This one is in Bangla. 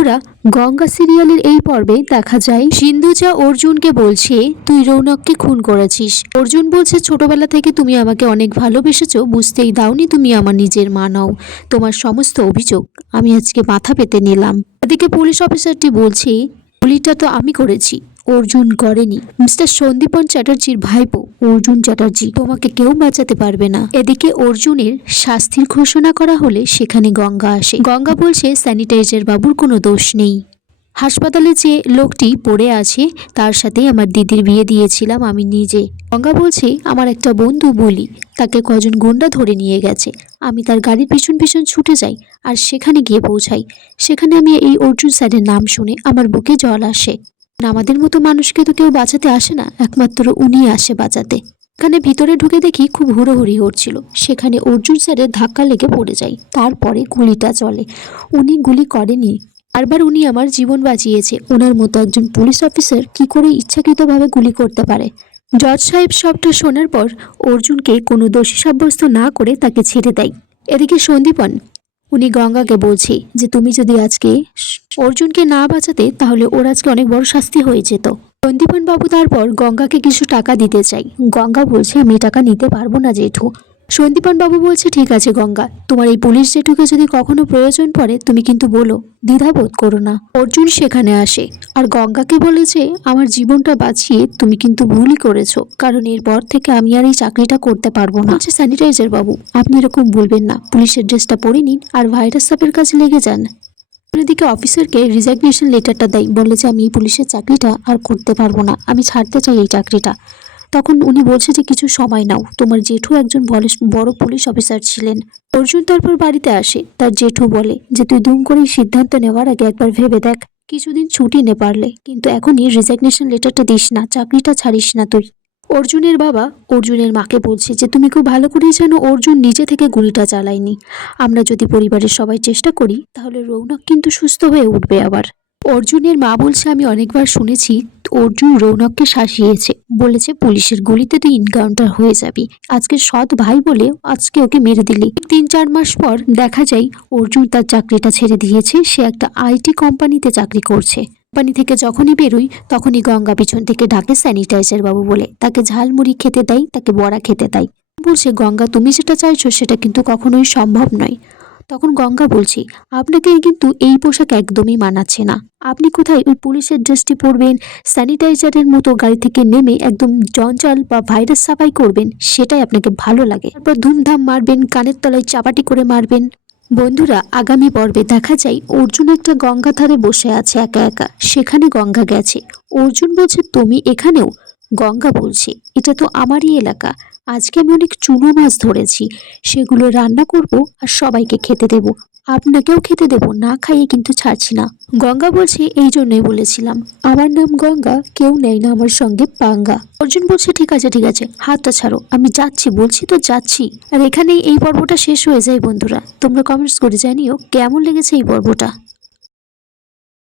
বন্ধুরা, গঙ্গা সিরিয়ালের এই পর্বে দেখা যায় সিন্ধুজা অর্জুনকে বলছে তুই রৌনককে খুন করেছিস। অর্জুন বলছে ছোটবেলা থেকে তুমি আমাকে অনেক ভালোবেসেছো, বুঝতেই দাওনি তুমি আমার নিজের মা নও। তোমার সমস্ত অভিযোগ আমি আজকে মাথা পেতে নিলাম। এদিকে পুলিশ অফিসারটি বলছে গুলিটা তো আমি করেছি, অর্জুন করেনি। মিস্টার সন্দীপন চ্যাটার্জির ভাইপো অর্জুন চ্যাটার্জি, তোমাকে কেউ বাঁচাতে পারবে না। এদিকে অর্জুনের শাস্তির ঘোষণা করা হলে সেখানে গঙ্গা আসে। গঙ্গা বলছে স্যানিটাইজার বাবুর কোনো দোষ নেই। হাসপাতালে যে লোকটি পড়ে আছে তার সাথে আমার দিদির বিয়ে দিয়েছিলাম আমি নিজে। গঙ্গা বলছে আমার একটা বন্ধু বলি, তাকে কজন গুন্ডা ধরে নিয়ে গেছে। আমি তার গাড়ির পিছন পিছন ছুটে যাই আর সেখানে গিয়ে পৌঁছাই। সেখানে আমি এই অর্জুন স্যারের নাম শুনে আমার বুকে জল আসে। আমাদের মতো মানুষকে তো কেউ বাঁচাতে আসে না, একমাত্র উনি আসে বাঁচাতে। এখানে ভিতরে ঢুকে দেখি খুব হুড়োহুড়ি হচ্ছিল। সেখানে অর্জুন স্যারের ধাক্কা লেগে পড়ে যায়। তারপরে গুলিটা চলে। উনি গুলি করেনি, বারবার উনি আমার জীবন বাঁচিয়েছে। ওনার মতো একজন পুলিশ অফিসার কি করে ইচ্ছাকৃতভাবে গুলি করতে পারে? জজ সাহেব সবটা শোনার পর অর্জুনকে কোনো দোষী সাব্যস্ত না করে তাকে ছেড়ে দেয়। এদিকে সন্দীপন উনি গঙ্গাকে বলছে যে তুমি যদি আজকে অর্জুনকে না বাঁচাতে তাহলে ওর আজকে অনেক বড় শাস্তি হয়ে যেত। সন্দীপন বাবু তারপর গঙ্গাকে কিছু টাকা দিতে চাই। গঙ্গা বলছে আমি টাকা নিতে পারবো না জেঠু। সন্দীপন বাবু বলছে ঠিক আছে গঙ্গা, তোমার এই পুলিশ জেঠুকে যদি কখনো প্রয়োজন পড়ে তুমি কিন্তু বলো, দ্বিধাবোধ করো না। অর্জুন সেখানে আসে আর গঙ্গাকে বলেছে আমার জীবনটা বাঁচিয়ে তুমি কিন্তু ভুলই করেছো, কারণ এরপর থেকে আমি আর এই চাকরিটা করতে পারবো না। আচ্ছা স্যানিটাইজার বাবু, আপনি এরকম বলবেন না, পুলিশের ড্রেসটা পরে নিন আর ভাইরাস সাপের কাছে লেগে যান। অন্যদিকে অফিসারকে রিজাগনেশন লেটারটা দেয়, বলে যে আমি এই পুলিশের চাকরিটা আর করতে পারবো না, আমি ছাড়তে চাই এই চাকরিটা। তখন উনি বলছে যে কিছু সময় নাও, তোমার জেঠু একজন বড় পুলিশ অফিসার ছিলেন। অর্জুন তারপর বাড়িতে আসে। তার জেঠু বলে যে তুই দুম করে সিদ্ধান্ত নেওয়ার আগে একবার ভেবে দেখ, কিছুদিন ছুটি নে পারলে, কিন্তু এখনই রিজাগনেশন লেটারটা দিস না, চাকরিটা ছাড়িস না তুই। অর্জুনের বাবা অর্জুনের মাকে বলছে যে তুমি খুব ভালো করেই জানো অর্জুন নিজে থেকে গুলিটা চালায়নি। আমরা যদি পরিবারের সবাই চেষ্টা করি তাহলে রৌনক কিন্তু সুস্থ হয়ে উঠবে আবার। অর্জুনের মা বলছে আমি অনেকবার শুনেছি অর্জুন রৌনককে শাসিয়েছে, বলেছে পুলিশের গুলিতে তুই এনকাউন্টার হয়ে যাবি, আজকে সৎ ভাই বলে আজকে ওকে মেরে দিলি। 3-4 মাস পর দেখা যায় অর্জুন তার চাকরিটা ছেড়ে দিয়েছে, সে একটা আইটি কোম্পানিতে চাকরি করছে। কোম্পানি থেকে যখনই বেরোই তখনই গঙ্গা পিছন থেকে ডাকে স্যানিটাইজার বাবু বলে, তাকে ঝালমুড়ি খেতে দেয়, তাকে বড়া খেতে দেয়। বলছে গঙ্গা তুমি যেটা চাইছো সেটা কিন্তু কখনোই সম্ভব নয়। তখন গঙ্গা বলছি আপনাকে কিন্তু এই পোশাক একদমই মানাচ্ছে না, আপনি কোথায় ওই পুলিশের ড্রেসটি পরবেন, স্যানিটাইজারের মতো গাড়ি থেকে নেমে একদম জঞ্জাল বা ভাইরাস সাফাই করবেন, সেটাই আপনাকে ভালো লাগে। তারপর ধুমধাম মারবেন, কানের তলায় চাপাটি করে মারবেন। বন্ধুরা, আগামী পর্বে দেখা যায় অর্জুন একটা গঙ্গা ধারে বসে আছে একা একা। সেখানে গঙ্গা গেছে। অর্জুন বলছে তুমি এখানেও? গঙ্গা বলছে এটা তো আমারই এলাকা, আজকে আমি অনেক চুনো মাছ ধরেছি, সেগুলো রান্না করব আর সবাইকে খেতে দেব, আপনাকেও খেতে দেব, না খাইয়ে কিন্তু ছাড়ছি না। গঙ্গা বলছে এই জন্যই বলেছিলাম, আমার নাম গঙ্গা, কেউ নেয় না আমার সঙ্গে পাঙ্গা। অর্জুন বলছে ঠিক আছে ঠিক আছে, হাতটা ছাড়ো, আমি যাচ্ছি, বলছি তো যাচ্ছি। আর এখানেই এই পর্বটা শেষ হয়ে যায়। বন্ধুরা তোমরা কমেন্টস করে জানিও কেমন লেগেছে এই পর্বটা।